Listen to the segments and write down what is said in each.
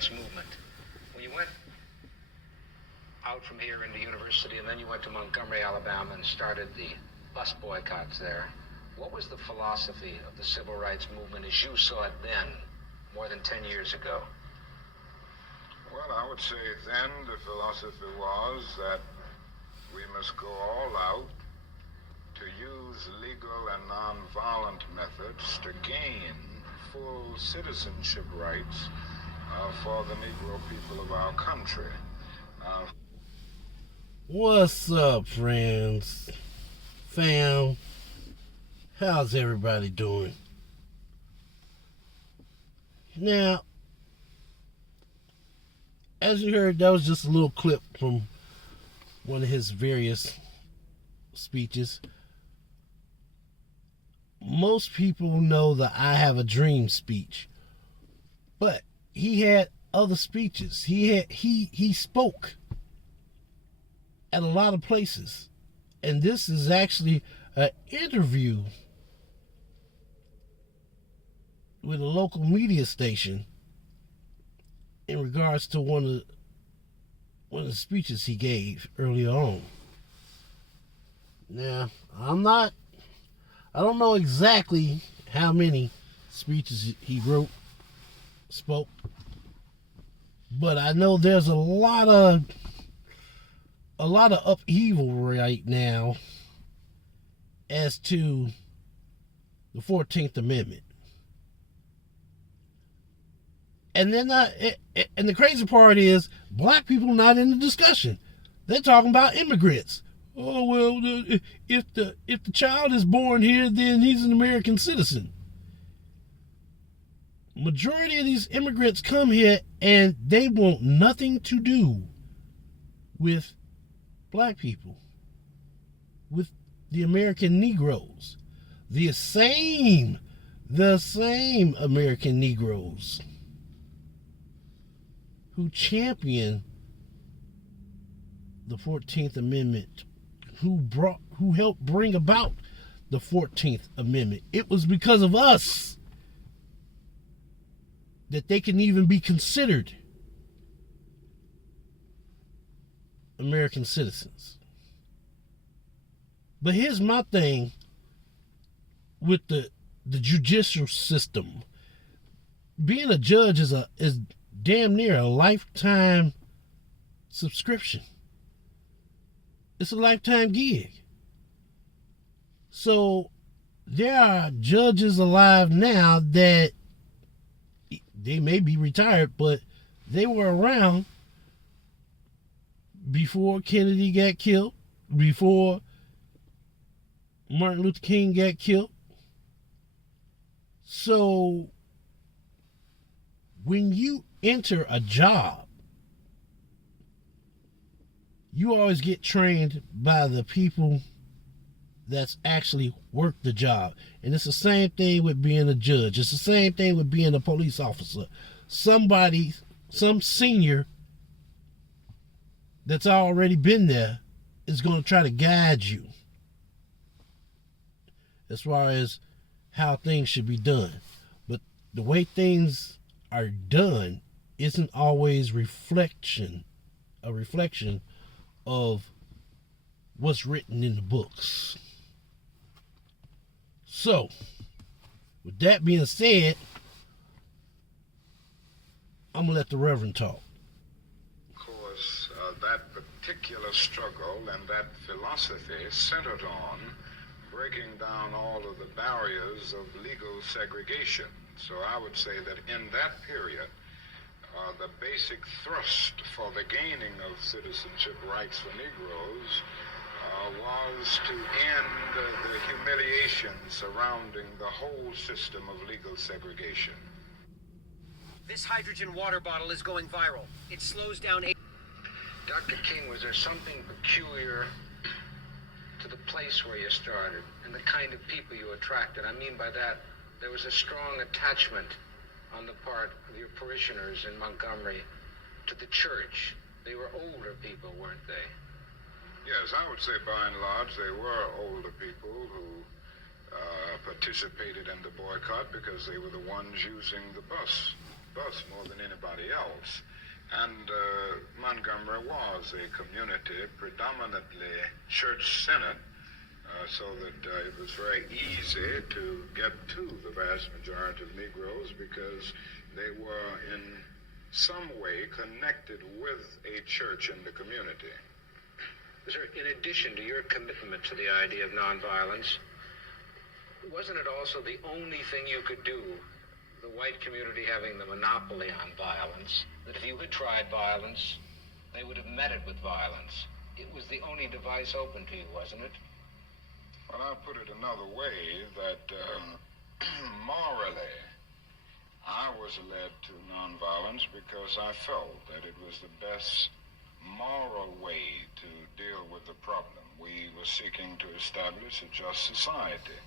rights movement. When you went out from here into university and then you went to Montgomery, Alabama and started the bus boycotts there, what was the philosophy of the civil rights movement as you saw it then, more than 10 years ago? Well, I would say then the philosophy was that we must go all out to use legal and nonviolent methods to gain full citizenship rights for the Negro people of our country. What's up, friends? Fam? How's everybody doing? Now, as you heard, that was just a little clip from one of his various speeches. Most people know the I Have a Dream speech, but he had other speeches. He spoke at a lot of places, and this is actually an interview with a local media station in regards to one of the speeches he gave earlier on. Now, I don't know exactly how many speeches he spoke, but I know there's a lot of upheaval right now as to the 14th Amendment. And then and the crazy part is black people not in the discussion. They're talking about immigrants. Oh, well, if the child is born here, then he's an American citizen. Majority of these immigrants come here and they want nothing to do with black people, with the American Negroes, the same American Negroes who champion the 14th Amendment, who helped bring about the 14th Amendment. It was because of us that they can even be considered American citizens. But here's my thing with the judicial system. Being a judge is damn near a lifetime subscription. It's a lifetime gig. So there are judges alive now that they may be retired, but they were around before Kennedy got killed, before Martin Luther King got killed. So when you enter a job, you always get trained by the people that's actually work the job. And it's the same thing with being a judge. It's the same thing with being a police officer. Some senior that's already been there is going to try to guide you as far as how things should be done. But the way things are done isn't always a reflection of what's written in the books. So, with that being said, I'm going to let the Reverend talk. Of course, that particular struggle and that philosophy centered on breaking down all of the barriers of legal segregation. So I would say that in that period, the basic thrust for the gaining of citizenship rights for Negroes was to end the humiliation surrounding the whole system of legal segregation. This hydrogen water bottle is going viral. It slows down. Dr. King, was there something peculiar to the place where you started and the kind of people you attracted? I mean by that, there was a strong attachment on the part of your parishioners in Montgomery to the church. They were older people, weren't they? Yes, I would say by and large they were older people who participated in the boycott because they were the ones using the bus. us more than anybody else. And Montgomery was a community predominantly church-centered, so that it was very easy to get to the vast majority of Negroes because they were in some way connected with a church in the community. Sir, in addition to your commitment to the idea of nonviolence, wasn't it also the only thing you could do, the white community having the monopoly on violence, that if you had tried violence, they would have met it with violence? It was the only device open to you, wasn't it? Well, I'll put it another way, that morally, I was led to nonviolence because I felt that it was the best moral way to deal with the problem. We were seeking to establish a just society.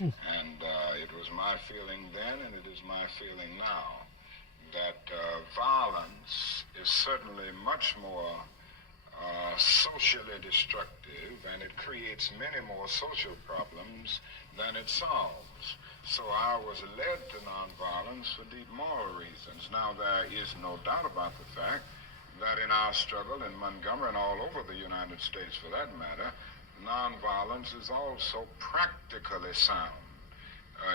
And it was my feeling then, and it is my feeling now, that violence is certainly much more socially destructive, and it creates many more social problems than it solves. So I was led to nonviolence for deep moral reasons. Now, there is no doubt about the fact that in our struggle in Montgomery and all over the United States for that matter, nonviolence is also practically sound.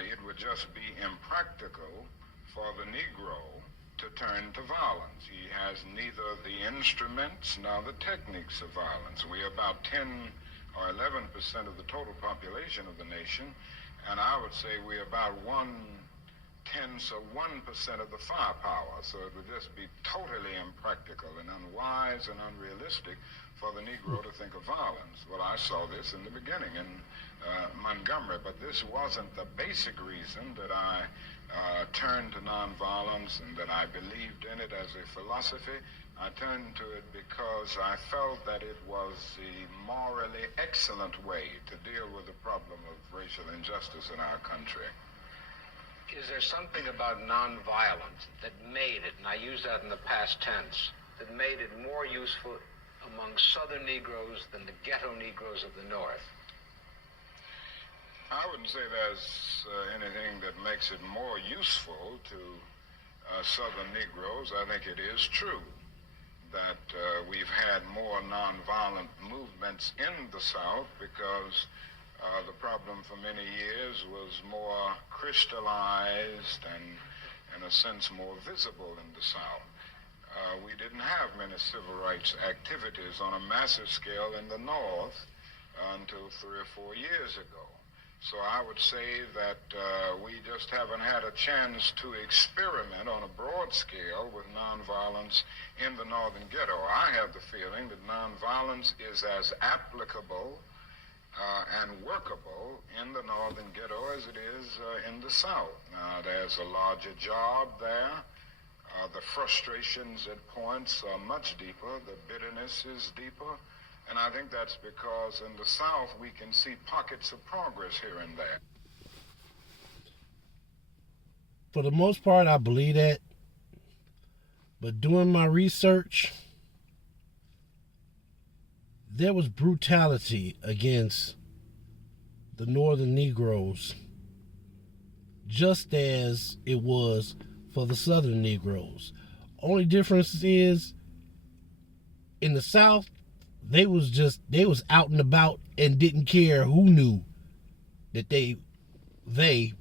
It would just be impractical for the Negro to turn to violence. He has neither the instruments nor the techniques of violence. We are about 10 or 11% of the total population of the nation, and I would say we're about 1/10 of 1% of the firepower. So it would just be totally impractical and unwise and unrealistic for the Negro to think of violence. Well, I saw this in the beginning in Montgomery, but this wasn't the basic reason that I turned to nonviolence and that I believed in it as a philosophy. I turned to it because I felt that it was the morally excellent way to deal with the problem of racial injustice in our country. Is there something about nonviolence that made it, and I use that in the past tense, that made it more useful among Southern Negroes than the ghetto Negroes of the North? I wouldn't say there's anything that makes it more useful to Southern Negroes. I think it is true that we've had more nonviolent movements in the South because the problem for many years was more crystallized and, in a sense, more visible in the South. We didn't have many civil rights activities on a massive scale in the North until 3 or 4 years ago. So I would say that we just haven't had a chance to experiment on a broad scale with nonviolence in the northern ghetto. I have the feeling that nonviolence is as applicable and workable in the northern ghetto as it is in the South. There's a larger job there. The frustrations at points are much deeper. The bitterness is deeper. And I think that's because in the South we can see pockets of progress here and there. For the most part, I believe that. But doing my research, there was brutality against the Northern Negroes, just as it was for the Southern Negroes. Only difference is, in the South, they was out and about and didn't care who knew that they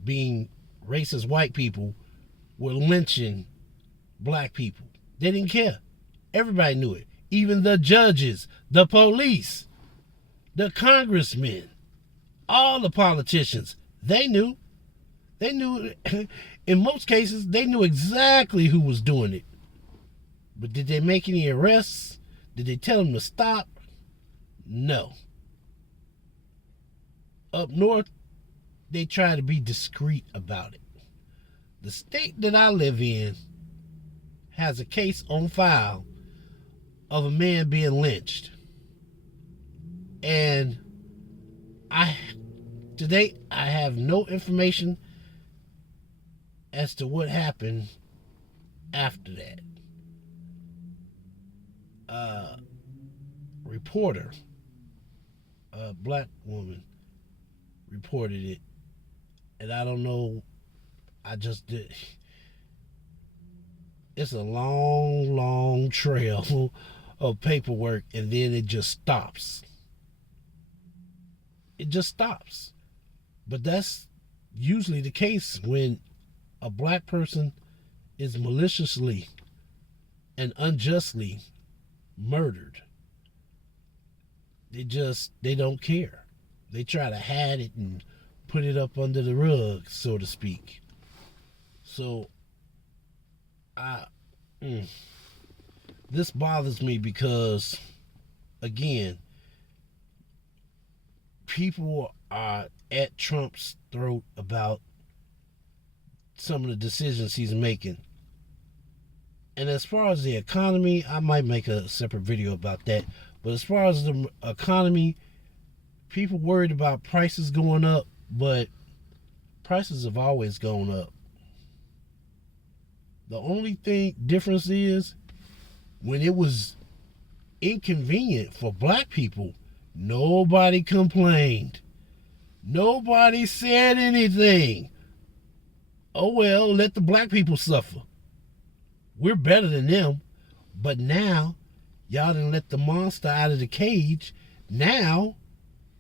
being racist white people were lynching black people. They didn't care. Everybody knew it. Even the judges, the police, the congressmen, all the politicians, they knew. They knew, in most cases, they knew exactly who was doing it. But did they make any arrests? Did they tell them to stop? No. Up north, they try to be discreet about it. The state that I live in has a case on file of a man being lynched. And to date, I have no information as to what happened after that. Reporter, a black woman, reported it, and I don't know. I just did. It's a long, long trail of paperwork, and then it just stops. It just stops. But that's usually the case when a black person is maliciously and unjustly murdered. They don't care. They try to hide it and put it up under the rug, so to speak. So this bothers me because, again, people are at Trump's throat about some of the decisions he's making. And as far as the economy, I might make a separate video about that. But as far as the economy, people worried about prices going up, but prices have always gone up. The only difference is when it was inconvenient for black people, nobody complained. Nobody said anything. Oh well, let the black people suffer. We're better than them. But now, y'all done let the monster out of the cage. Now,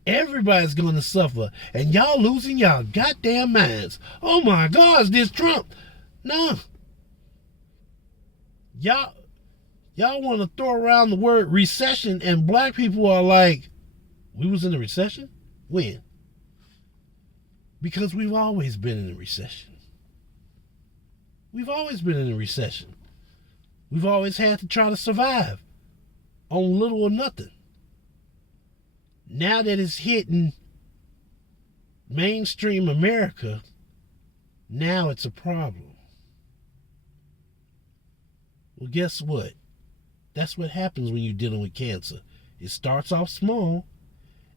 everybody's going to suffer. And y'all losing y'all goddamn minds. Oh my gosh, this Trump. No. Y'all want to throw around the word recession, and black people are like, we was in a recession? When? Because we've always been in a recession. We've always been in a recession. We've always had to try to survive on little or nothing. Now that it's hitting mainstream America, now it's a problem. Well, guess what? That's what happens when you're dealing with cancer. It starts off small,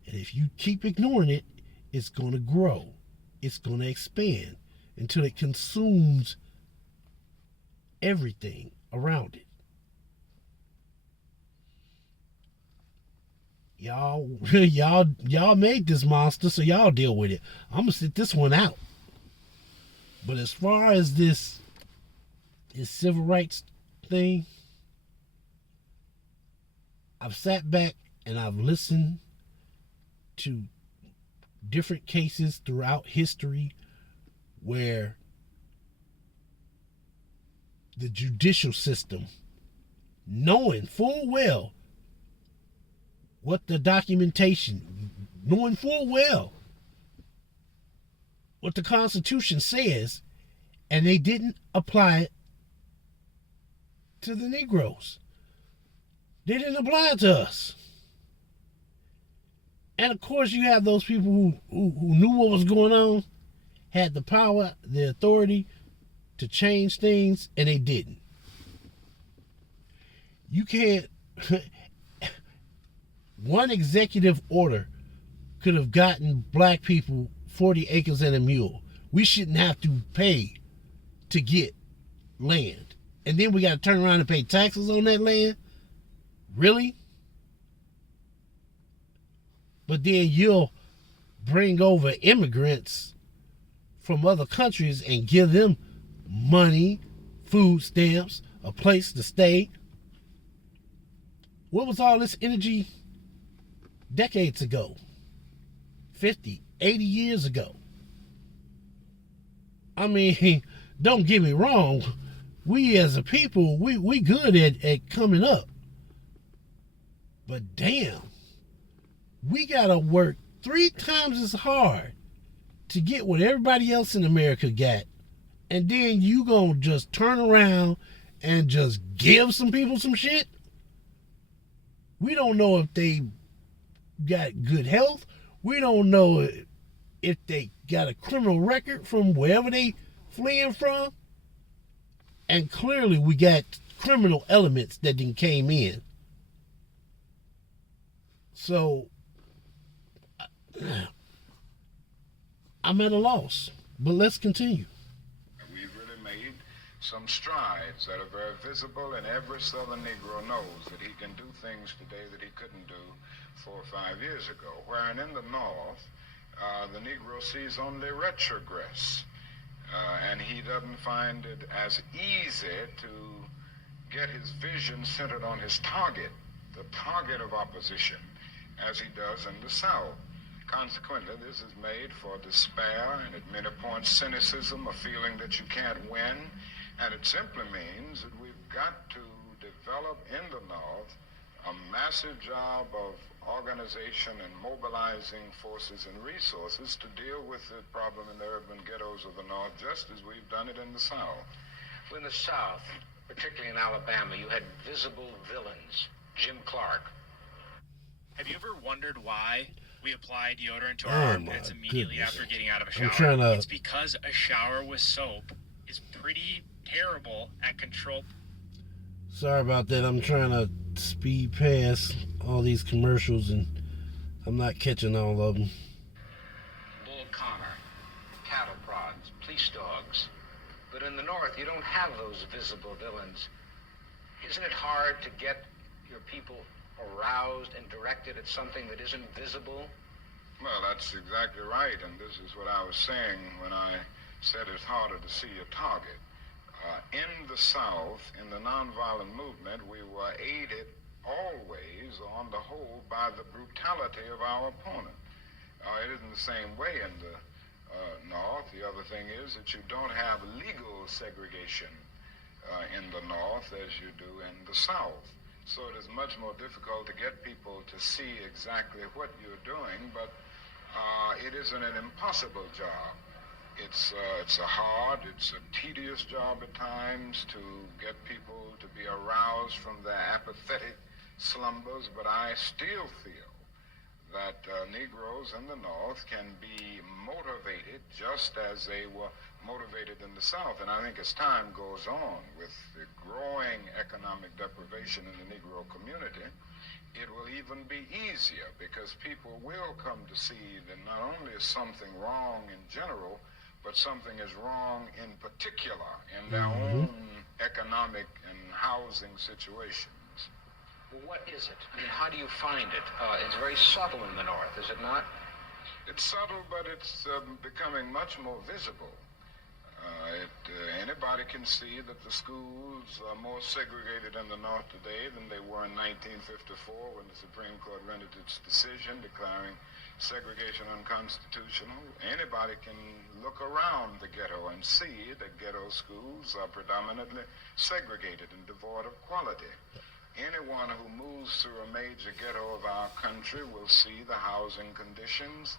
and if you keep ignoring it, it's going to grow. It's going to expand until it consumes everything around it. Y'all made this monster, so y'all deal with it. I'm gonna sit this one out. But as far as this civil rights thing, I've sat back and I've listened to different cases throughout history where the judicial system, knowing full well what the documentation, knowing full well what the Constitution says, and they didn't apply it to the Negroes. They didn't apply it to us. And of course you have those people who knew what was going on, had the power, the authority to change things, and they didn't. You can't... One executive order could have gotten black people 40 acres and a mule. We shouldn't have to pay to get land. And then we got to turn around and pay taxes on that land? Really? But then you'll bring over immigrants from other countries and give them money, food stamps, a place to stay. What was all this energy decades ago? 50, 80 years ago. I mean, don't get me wrong. We as a people, we good at coming up. But damn, we gotta work 3 times as hard to get what everybody else in America got. And then you gonna just turn around and just give some people some shit? We don't know if they got good health. We don't know if they got a criminal record from wherever they fleeing from. And clearly we got criminal elements that then came in. So I'm at a loss. But let's continue. We've really made some strides that are very visible, and every Southern Negro knows that he can do things today that he couldn't do 4 or 5 years ago. Wherein in the North, the Negro sees only retrogress. And he doesn't find it as easy to get his vision centered on his target, the target of opposition, as he does in the South. Consequently, this is made for despair and at many points cynicism, a feeling that you can't win, and it simply means that we've got to develop in the North a massive job of organization and mobilizing forces and resources to deal with the problem in the urban ghettos of the North, just as we've done it in the South. In the South, particularly in Alabama, you had visible villains. Jim Clark. Have you ever wondered why we apply deodorant to our armpits immediately after getting out of a shower? It's because a shower with soap is pretty terrible at control. Sorry about that. I'm trying to speed past all these commercials and I'm not catching all of them. Bull Connor, cattle prods, police dogs. But in the North, you don't have those visible villains. Isn't it hard to get your people aroused and directed at something that isn't visible? Well, that's exactly right, and this is what I was saying when I said it's harder to see a target. In the South, in the nonviolent movement, we were aided always, on the whole, by the brutality of our opponent. It isn't the same way in the North. The other thing is that you don't have legal segregation in the North as you do in the South. So it is much more difficult to get people to see exactly what you're doing, but it isn't an impossible job. It's a hard, it's a tedious job at times to get people to be aroused from their apathetic slumbers, but I still feel that Negroes in the North can be motivated just as they were motivated in the South. And I think as time goes on, with the growing economic deprivation in the Negro community, it will even be easier because people will come to see that not only is something wrong in general, but something is wrong in particular in their own economic and housing situations. Well, what is it? I mean, how do you find it? It's very subtle in the North, is it not? It's subtle, but it's becoming much more visible. Anybody can see that the schools are more segregated in the North today than they were in 1954 when the Supreme Court rendered its decision declaring segregation unconstitutional. Anybody can look around the ghetto and see that ghetto schools are predominantly segregated and devoid of quality. Anyone who moves through a major ghetto of our country will see the housing conditions.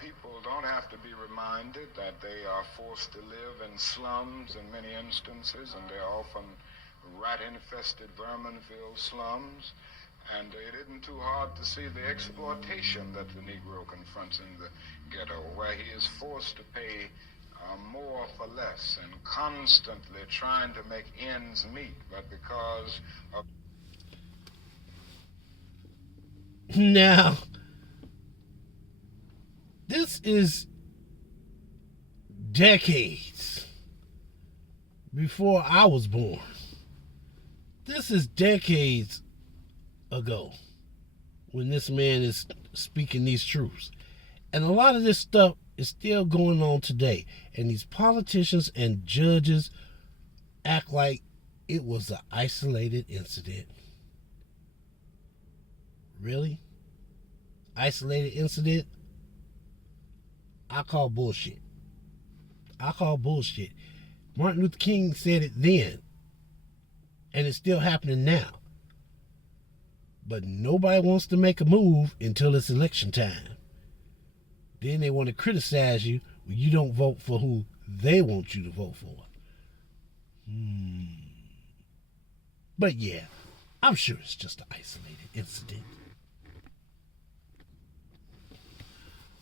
People don't have to be reminded that they are forced to live in slums in many instances, and they're often rat-infested, vermin-filled slums. And it isn't too hard to see the exploitation that the Negro confronts in the ghetto, where he is forced to pay more for less and constantly trying to make ends meet, but because of... Now, this is decades before I was born. This is decades ago when this man is speaking these truths. And a lot of this stuff is still going on today. And these politicians and judges act like it was an isolated incident. Really? Isolated incident? I call bullshit. I call bullshit. Martin Luther King said it then. And it's still happening now. But nobody wants to make a move until it's election time. Then they want to criticize you when you don't vote for who they want you to vote for. But yeah, I'm sure it's just an isolated incident.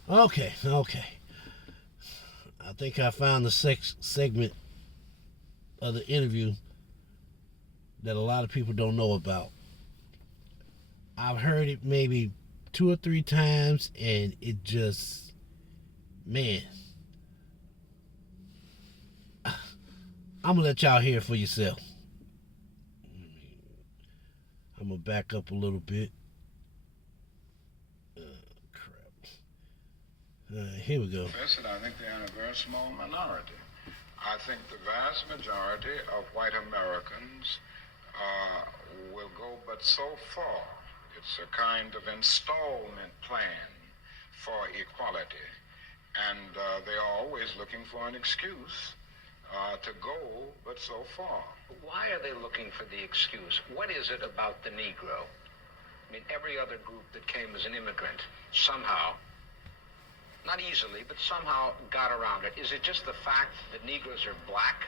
Okay. I think I found the segment of the interview that a lot of people don't know about. I've heard it maybe 2 or 3 times, and it just, man, I'm gonna let y'all hear it for yourself. I'm gonna back up a little bit. Here we go. Listen, I think they're in a very small minority. I think the vast majority of white Americans will go but so far. It's a kind of installment plan for equality. And they're always looking for an excuse to go but so far. Why are they looking for the excuse? What is it about the Negro? I mean, every other group that came as an immigrant somehow, not easily, but somehow got around it. Is it just the fact that Negroes are black?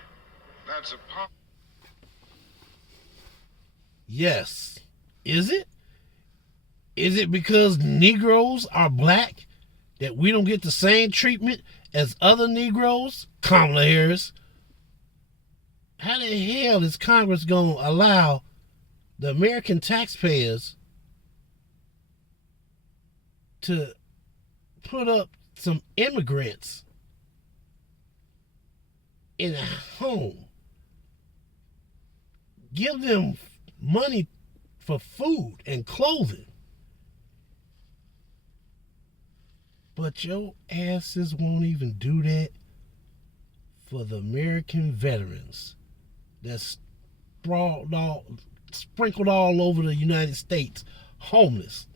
That's a part. Yes. Is it? Is it because Negroes are black that we don't get the same treatment as other Negroes? Kamala Harris. How the hell is Congress going to allow the American taxpayers to put up some immigrants in a home, give them money for food and clothing, but your asses won't even do that for the American veterans that's sprinkled all over the United States, homeless?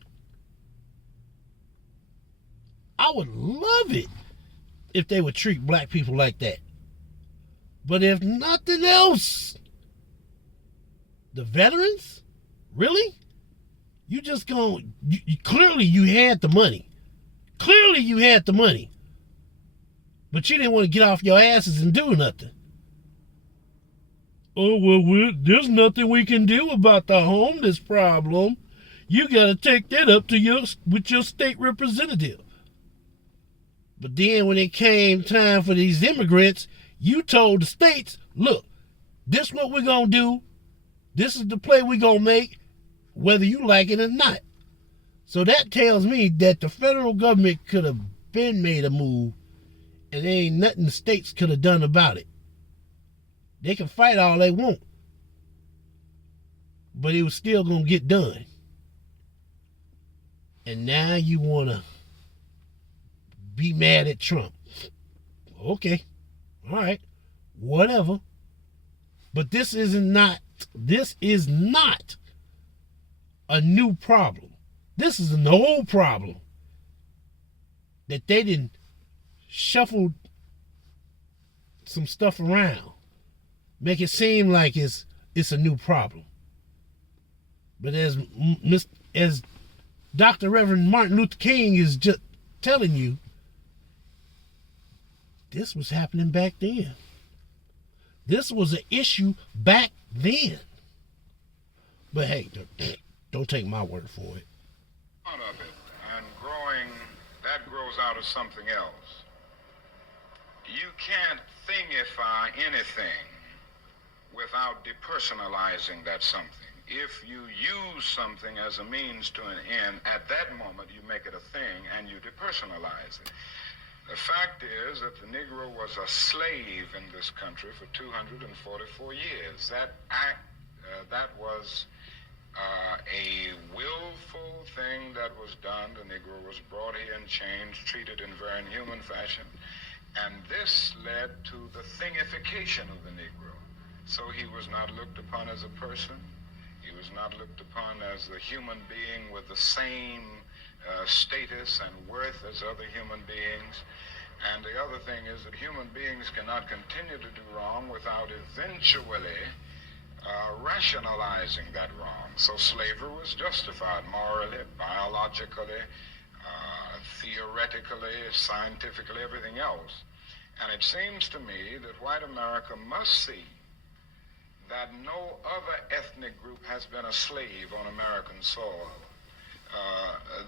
I would love it if they would treat black people like that. But if nothing else, the veterans? Really? You just going, clearly you had the money. Clearly you had the money. But you didn't want to get off your asses and do nothing. Oh, well, there's nothing we can do about the homeless problem. You got to take that up to with your state representative. But then when it came time for these immigrants, you told the states, look, this is what we're going to do. This is the play we're going to make, whether you like it or not. So that tells me that the federal government could have been made a move, and there ain't nothing the states could have done about it. They can fight all they want, but it was still going to get done. And now you want to be mad at Trump. Okay. All right. Whatever. But this is not a new problem. This is an old problem that they didn't shuffle some stuff around, make it seem like it's a new problem. But as Dr. Reverend Martin Luther King is just telling you, this was happening back then. This was an issue back then. But hey, don't take my word for it. Part of it, and that grows out of something else. You can't thingify anything without depersonalizing that something. If you use something as a means to an end, at that moment you make it a thing and you depersonalize it. The fact is that the Negro was a slave in this country for 244 years. That was a willful thing that was done. The Negro was brought here in chains, treated in very inhuman fashion, and this led to the thingification of the Negro. So he was not looked upon as a person. He was not looked upon as a human being with the same status and worth as other human beings. And the other thing is that human beings cannot continue to do wrong without eventually rationalizing that wrong. So slavery was justified morally, biologically, theoretically, scientifically, everything else. And it seems to me that white America must see that no other ethnic group has been a slave on American soil.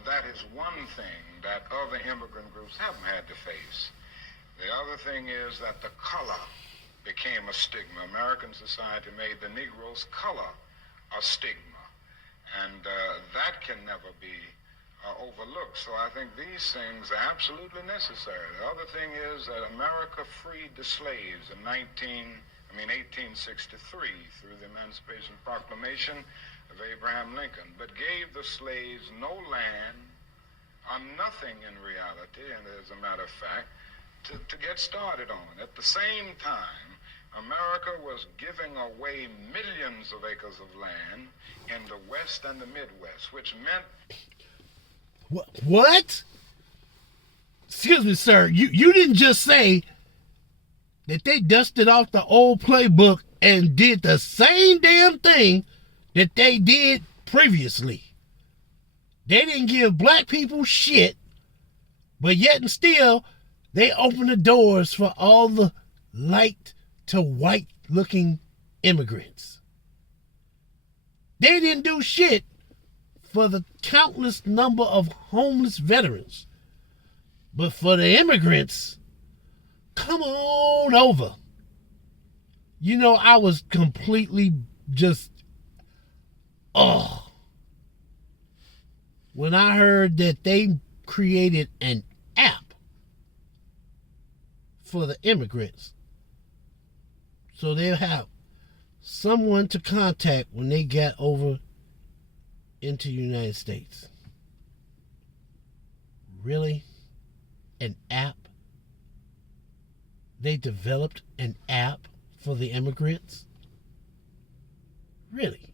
That is one thing that other immigrant groups haven't had to face. The other thing is that the color became a stigma. American society made the Negro's color a stigma, and that can never be overlooked. So I think these things are absolutely necessary. The other thing is that America freed the slaves in 1863 through the Emancipation Proclamation of Abraham Lincoln, but gave the slaves no land, nothing in reality, and as a matter of fact, to get started on. At the same time, America was giving away millions of acres of land in the West and the Midwest, which meant... What? Excuse me, sir. You didn't just say that they dusted off the old playbook and did the same damn thing that they did previously. They didn't give black people shit, but yet and still, they opened the doors for all the light to white looking immigrants. They didn't do shit for the countless number of homeless veterans. But for the immigrants, come on over. You know, I was completely just, when I heard that they created an app for the immigrants, so they'll have someone to contact when they get over into the United States. Really? An app? They developed an app for the immigrants? Really?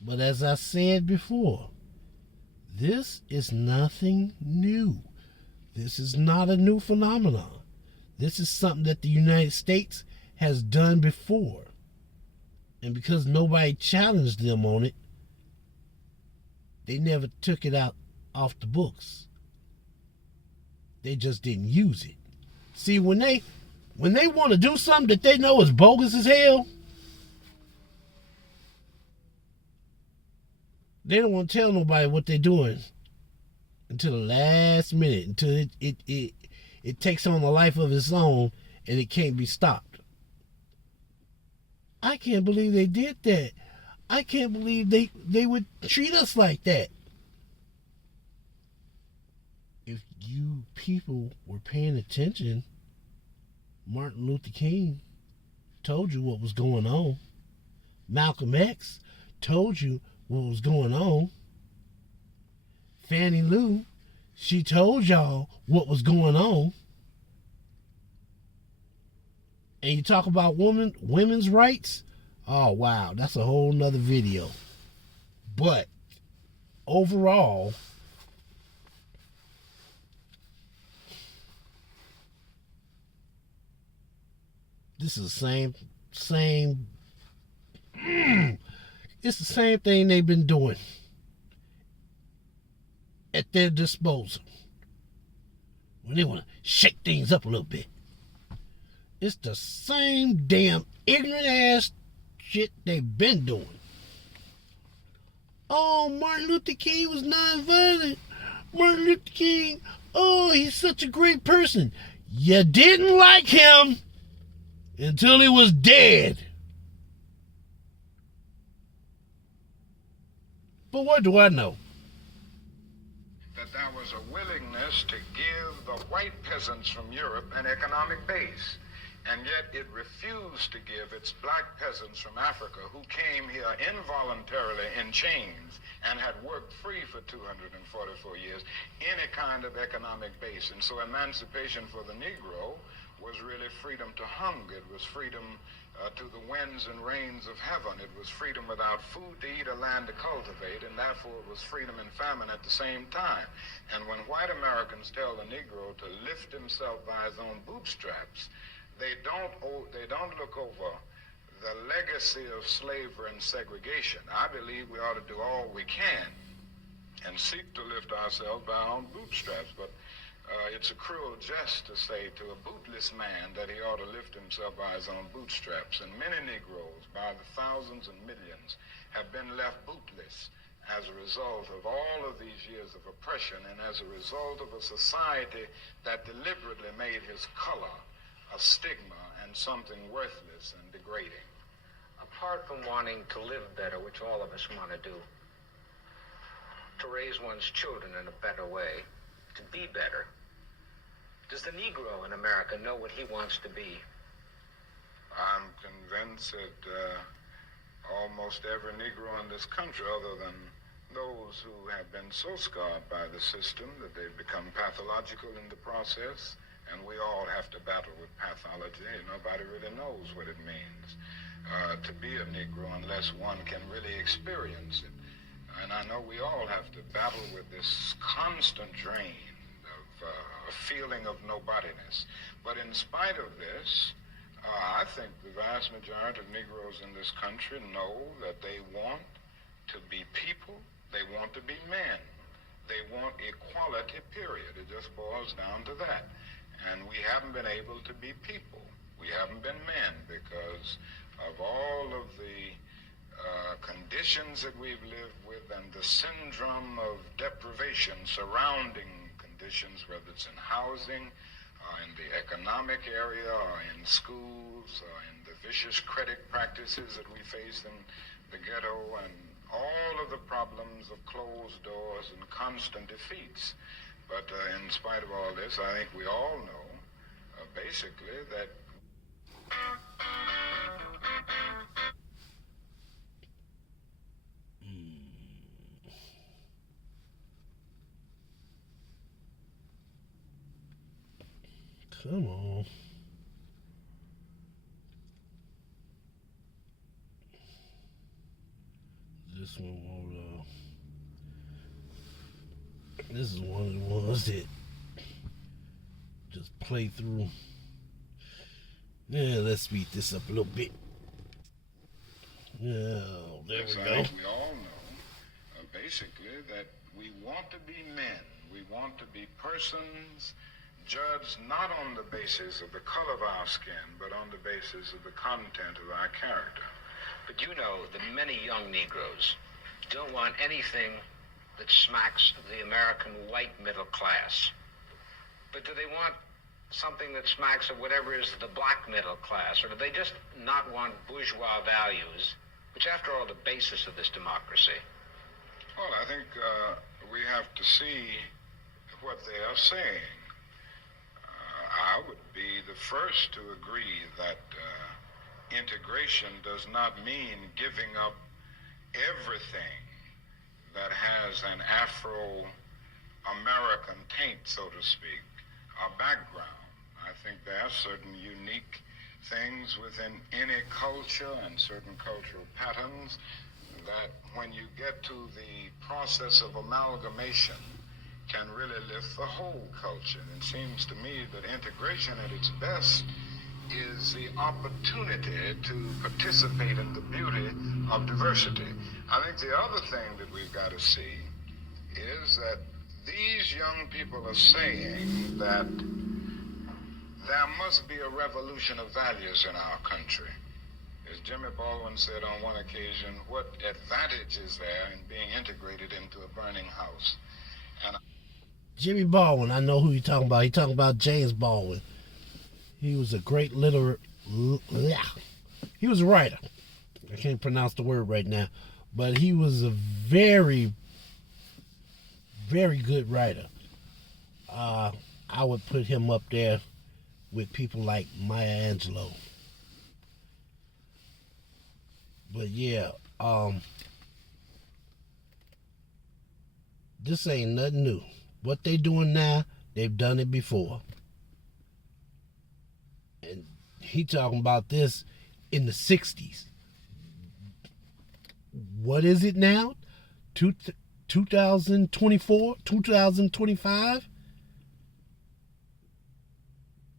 But as I said before, this is nothing new. This is not a new phenomenon. This is something that the United States has done before. And because nobody challenged them on it, they never took it out off the books. They just didn't use it. See, when they want to do something that they know is bogus as hell, they don't want to tell nobody what they're doing until the last minute, until it takes on a life of its own and it can't be stopped. I can't believe they did that. I can't believe they would treat us like that. If you people were paying attention, Martin Luther King told you what was going on. Malcolm X told you what was going on. Fannie Lou, she told y'all what was going on. And you talk about women's rights, oh wow, that's a whole nother video. But overall, this is the same it's the same thing they've been doing at their disposal when they want to shake things up a little bit. It's the same damn ignorant ass shit they've been doing. Oh, Martin Luther King was nonviolent. Martin Luther King, oh, he's such a great person. You didn't like him until he was dead. But what do I know? That there was a willingness to give the white peasants from Europe an economic base. And yet it refused to give its black peasants from Africa, who came here involuntarily in chains and had worked free for 244 years, any kind of economic base. And so emancipation for the Negro was really freedom to hunger. It was freedom to the winds and rains of heaven. It was freedom without food to eat or land to cultivate, and therefore it was freedom and famine at the same time. And when white Americans tell the Negro to lift himself by his own bootstraps, they don't look over the legacy of slavery and segregation. I believe we ought to do all we can and seek to lift ourselves by our own bootstraps. But it's a cruel jest to say to a bootless man that he ought to lift himself by his own bootstraps. And many Negroes, by the thousands and millions, have been left bootless as a result of all of these years of oppression and as a result of a society that deliberately made his color a stigma and something worthless and degrading. Apart from wanting to live better, which all of us want to do, to raise one's children in a better way, to be better, does the Negro in America know what he wants to be? I'm convinced that almost every Negro in this country, other than those who have been so scarred by the system that they've become pathological in the process and we all have to battle with pathology. Nobody really knows what it means to be a Negro unless one can really experience it. And I know we all have to battle with this constant drain of a feeling of nobodiness. But in spite of this, I think the vast majority of Negroes in this country know that they want to be people, they want to be men. They want equality, period. It just boils down to that. And we haven't been able to be people. We haven't been men because of all of the conditions that we've lived with and the syndrome of deprivation surrounding conditions, whether it's in housing, in the economic area, or in schools, or in the vicious credit practices that we face in the ghetto, and all of the problems of closed doors and constant defeats. But in spite of all this, I think we all know, basically, that come on. This one won't, this is one of the ones that just play through. Yeah, let's speed this up a little bit. Yeah, there we go. I think we all know, basically, that we want to be men. We want to be persons judged not on the basis of the color of our skin, but on the basis of the content of our character. But you know that many young Negroes don't want anything that smacks of the American white middle class. But do they want something that smacks of whatever is the black middle class? Or do they just not want bourgeois values, which after all are the basis of this democracy? Well, I think we have to see what they are saying. I would be the first to agree that integration does not mean giving up everything that has an Afro-American taint, so to speak, a background. I think there are certain unique things within any culture and certain cultural patterns that when you get to the process of amalgamation can really lift the whole culture. And it seems to me that integration at its best is the opportunity to participate in the beauty of diversity. I think the other thing that we've got to see is that these young people are saying that there must be a revolution of values in our country. As Jimmy Baldwin said on one occasion, what advantage is there in being integrated into a burning house? And Jimmy Baldwin, I know who you're talking about. He's talking about James Baldwin. He was a great he was a writer. I can't pronounce the word right now, but he was a very, very good writer. I would put him up there with people like Maya Angelou. But yeah, this ain't nothing new. What they doing now, they've done it before. And he talking about this in the 60s. What is it now? 2024? 2025?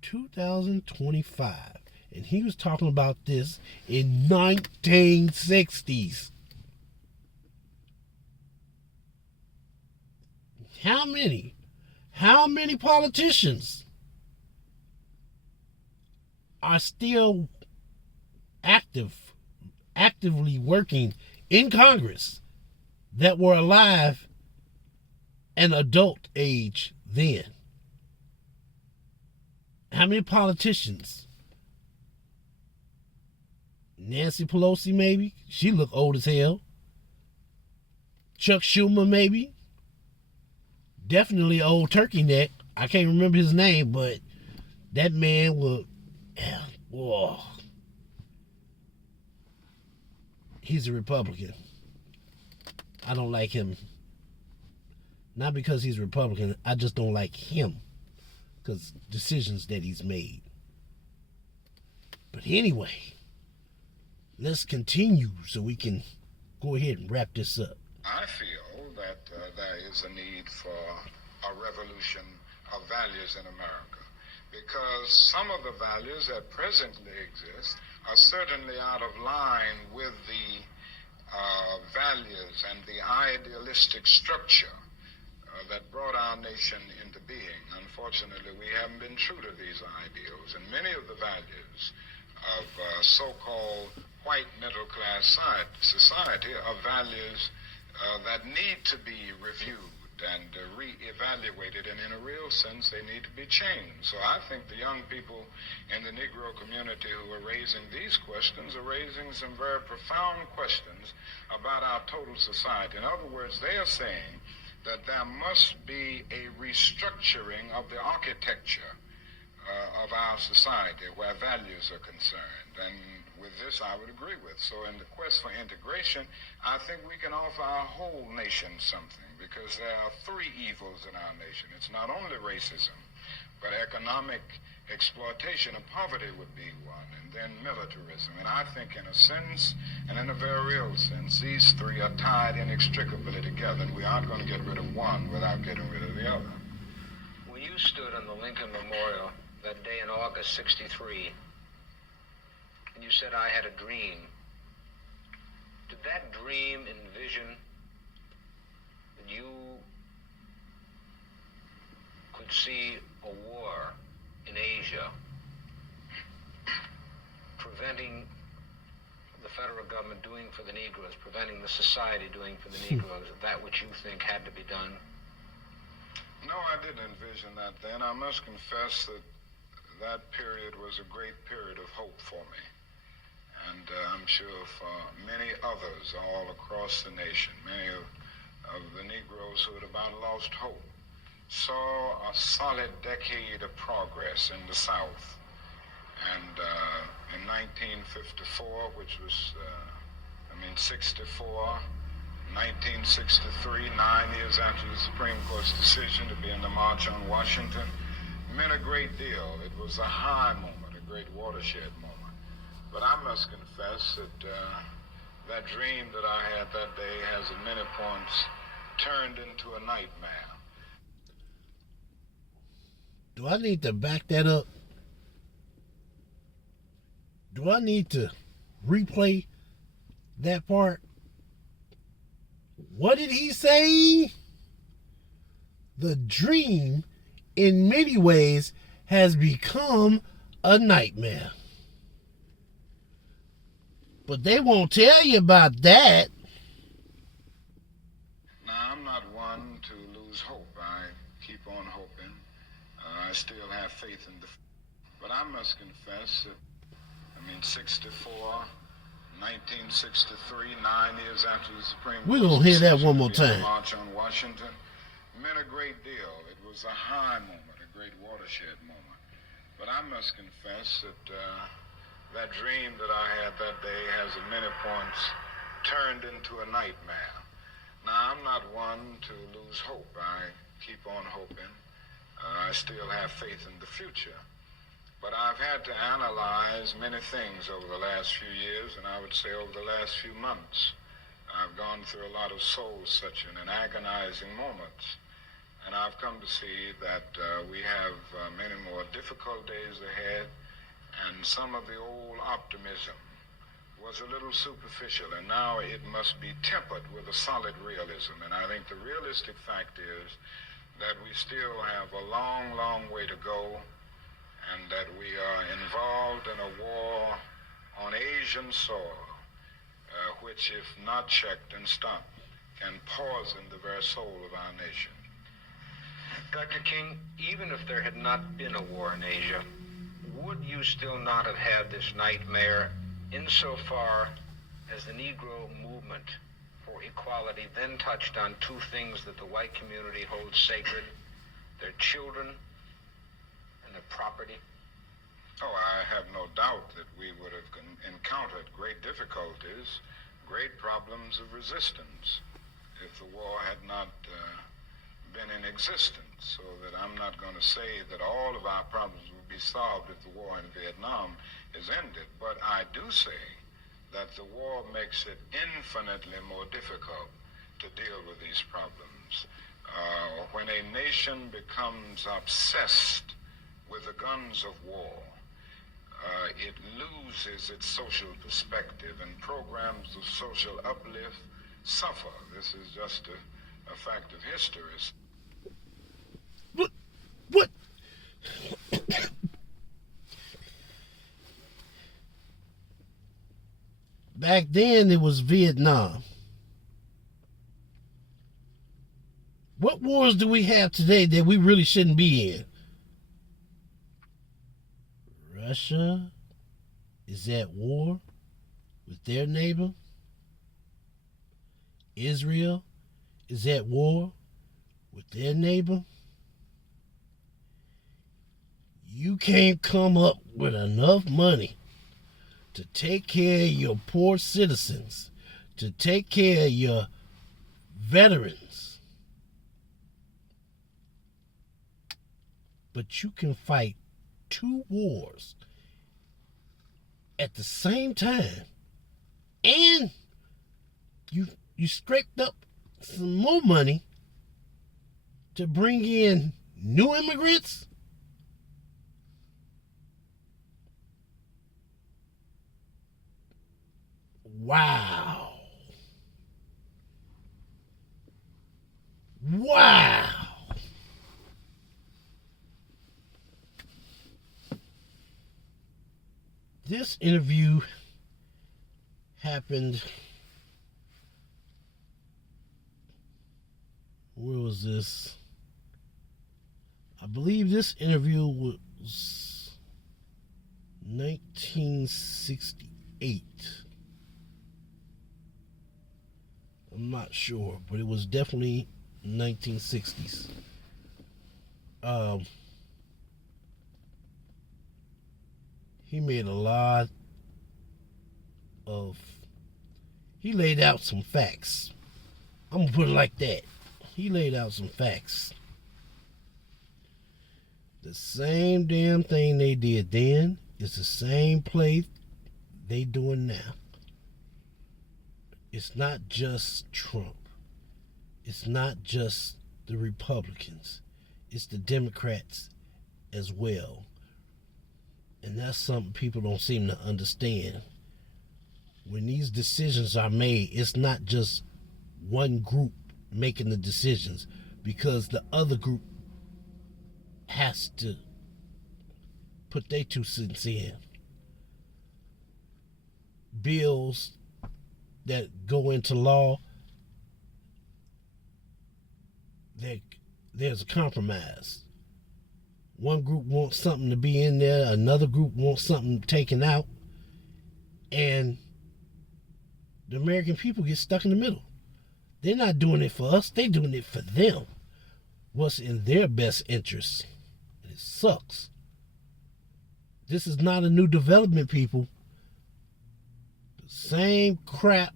2025. And he was talking about this in 1960s. How many politicians are still actively working in Congress that were alive and adult age then? How many politicians? Nancy Pelosi, maybe. She look old as hell. Chuck Schumer, maybe. Definitely old turkey neck. I can't remember his name, but that man was, whoa. He's a Republican. I don't like him. Not because he's a Republican. I just don't like him. because decisions that he's made. But anyway, let's continue so we can go ahead and wrap this up. I feel that there is a need for a revolution of values in America, because some of the values that presently exist are certainly out of line with the values and the idealistic structure that brought our nation into being. Unfortunately, we haven't been true to these ideals, and many of the values of so-called white middle-class society are values that need to be reviewed and re-evaluated, and in a real sense, they need to be changed. So I think the young people in the Negro community who are raising these questions are raising some very profound questions about our total society. In other words, they are saying that there must be a restructuring of the architecture of our society where values are concerned. And with this, I would agree with. So in the quest for integration, I think we can offer our whole nation something, because there are three evils in our nation. It's not only racism, but economic exploitation of poverty would be one, and then militarism. And I think in a sense, and in a very real sense, these three are tied inextricably together, and we aren't going to get rid of one without getting rid of the other. When you stood on the Lincoln Memorial that day in August '63, and you said, "I had a dream," did that dream envision that you could see a war in Asia preventing the federal government doing for the Negroes, preventing the society doing for the Negroes, that which you think had to be done? No, I didn't envision that then. I must confess that that period was a great period of hope for me. And I'm sure for many others all across the nation, many of the Negroes who had about lost hope, saw a solid decade of progress in the South. And in 1954, which was, 64, 1963, 9 years after the Supreme Court's decision to be in the March on Washington, meant a great deal. It was a high moment, a great watershed moment. But I must confess that that dream that I had that day has at many points turned into a nightmare. Do I need to back that up? Do I need to replay that part? What did he say? The dream, in many ways, has become a nightmare. But they won't tell you about that. Now, I'm not one to lose hope. I keep on hoping. I still have faith in the... But I must confess that, 64, 1963, 9 years after the Supreme Court... We're going to hear that one more time. March on Washington meant a great deal. It was a high moment, a great watershed moment. But I must confess that that dream that I had that day has at many points turned into a nightmare. Now, I'm not one to lose hope. I keep on hoping. I still have faith in the future. But I've had to analyze many things over the last few years, and I would say over the last few months. I've gone through a lot of soul-searching and agonizing moments. And I've come to see that we have many more difficult days ahead, and some of the old optimism was a little superficial, and now it must be tempered with a solid realism. And I think the realistic fact is that we still have a long, long way to go, and that we are involved in a war on Asian soil, which, if not checked and stopped, can poison the very soul of our nation. Dr. King, even if there had not been a war in Asia, would you still not have had this nightmare insofar as the Negro movement for equality then touched on two things that the white community holds sacred: their children and their property? Oh, I have no doubt that we would have encountered great difficulties, great problems of resistance, if the war had not been in existence, so that I'm not going to say that all of our problems will be solved if the war in Vietnam is ended. But I do say that the war makes it infinitely more difficult to deal with these problems. When a nation becomes obsessed with the guns of war, it loses its social perspective, and programs of social uplift suffer. This is just a fact of history. What? Back then, it was Vietnam. What wars do we have today that we really shouldn't be in? Russia is at war with their neighbor. Israel is at war with their neighbor. You can't come up with enough money to take care of your poor citizens, to take care of your veterans. But you can fight 2 wars at the same time, and you scraped up some more money to bring in new immigrants. Wow. This interview happened, where was this? I believe this interview was 1968. I'm not sure, but it was definitely 1960s. He made a lot of... He laid out some facts. I'm going to put it like that. He laid out some facts. The same damn thing they did then is the same play they doing now. It's not just Trump. It's not just the Republicans. It's the Democrats as well. And that's something people don't seem to understand. When these decisions are made, it's not just one group making the decisions, because the other group has to put their 2 cents in. Bills that go into law, there's a compromise. One group wants something to be in there, another group wants something taken out, and the American people get stuck in the middle. They're not doing it for us, they're doing it for them. What's in their best interest. It sucks. This is not a new development, people. The same crap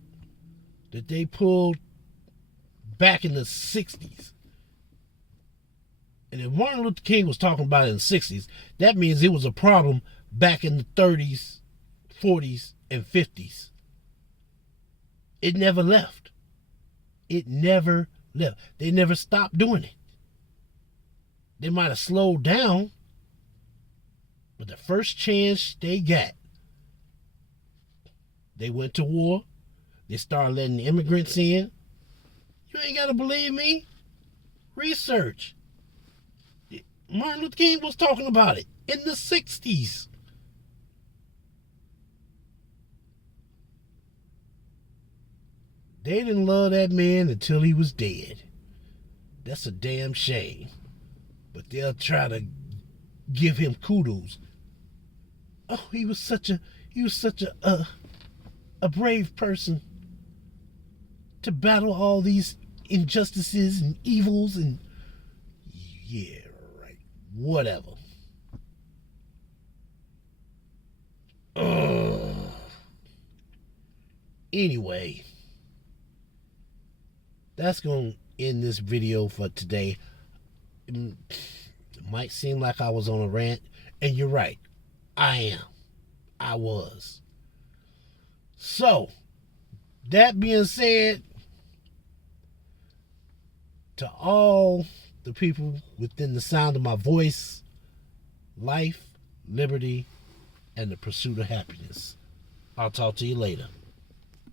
that they pulled back in the 60s. And if Martin Luther King was talking about it in the 60s, that means it was a problem back in the 30s, 40s, and 50s. It never left. It never left. They never stopped doing it. They might have slowed down, but the first chance they got, they went to war. They started letting the immigrants in. You ain't got to believe me. Research. Martin Luther King was talking about it in the 60s. They didn't love that man until he was dead. That's a damn shame. But they'll try to give him kudos. Oh, he was such a brave person to battle all these injustices and evils, and yeah, right. Whatever. Anyway, that's going to end this video for today. It might seem like I was on a rant, and you're right. I was. So, that being said, to all the people within the sound of my voice, life, liberty, and the pursuit of happiness. I'll talk to you later.